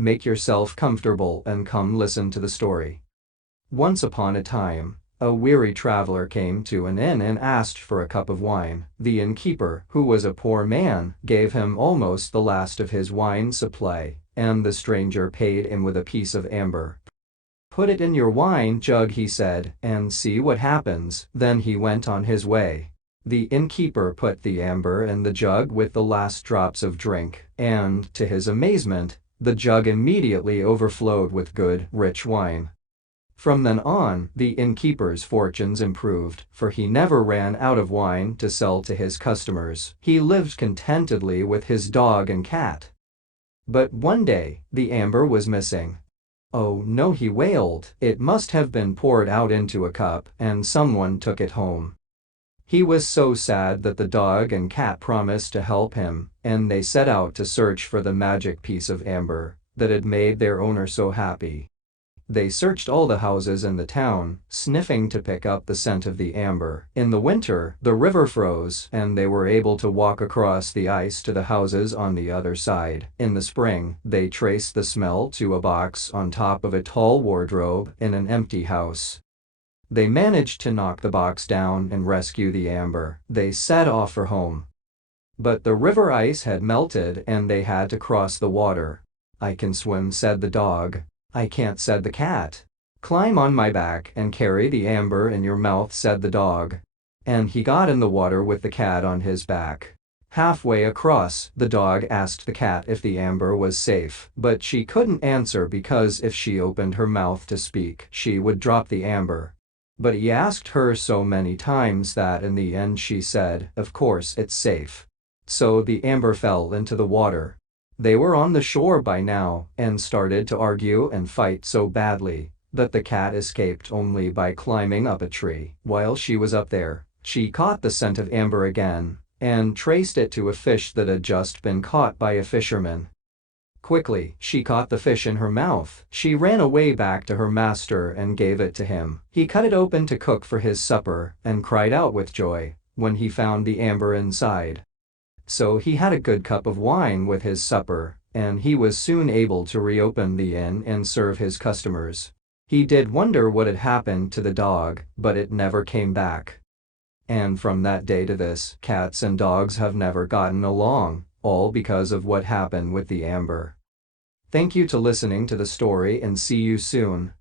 Make yourself comfortable and come listen to the story. Once upon a time, a weary traveler came to an inn and asked for a cup of wine. The innkeeper, who was a poor man, gave him almost the last of his wine supply, and the stranger paid him with a piece of amber. "Put it in your wine jug," he said, "and see what happens." Then he went on his way. The innkeeper put the amber in the jug with the last drops of drink, and, to his amazement, the jug immediately overflowed with good, rich wine. From then on, the innkeeper's fortunes improved, for he never ran out of wine to sell to his customers. He lived contentedly with his dog and cat. But one day, the amber was missing. "Oh no," he wailed, "it must have been poured out into a cup, and someone took it home." He was so sad that the dog and cat promised to help him, and they set out to search for the magic piece of amber that had made their owner so happy. They searched all the houses in the town, sniffing to pick up the scent of the amber. In the winter, the river froze, and they were able to walk across the ice to the houses on the other side. In the spring, they traced the smell to a box on top of a tall wardrobe in an empty house. They managed to knock the box down and rescue the amber. They set off for home. But the river ice had melted and they had to cross the water. "I can swim," said the dog. "I can't," said the cat. "Climb on my back and carry the amber in your mouth," said the dog. And he got in the water with the cat on his back. Halfway across, the dog asked the cat if the amber was safe, but she couldn't answer because if she opened her mouth to speak, she would drop the amber. But he asked her so many times that in the end she said, "Of course it's safe." So the amber fell into the water. They were on the shore by now, and started to argue and fight so badly that the cat escaped only by climbing up a tree. While she was up there, she caught the scent of amber again, and traced it to a fish that had just been caught by a fisherman. Quickly, she caught the fish in her mouth. She ran away back to her master and gave it to him. He cut it open to cook for his supper, and cried out with joy when he found the amber inside. So he had a good cup of wine with his supper, and he was soon able to reopen the inn and serve his customers. He did wonder what had happened to the dog, but it never came back. And from that day to this, cats and dogs have never gotten along, all because of what happened with the amber. Thank you to listening to the story and see you soon.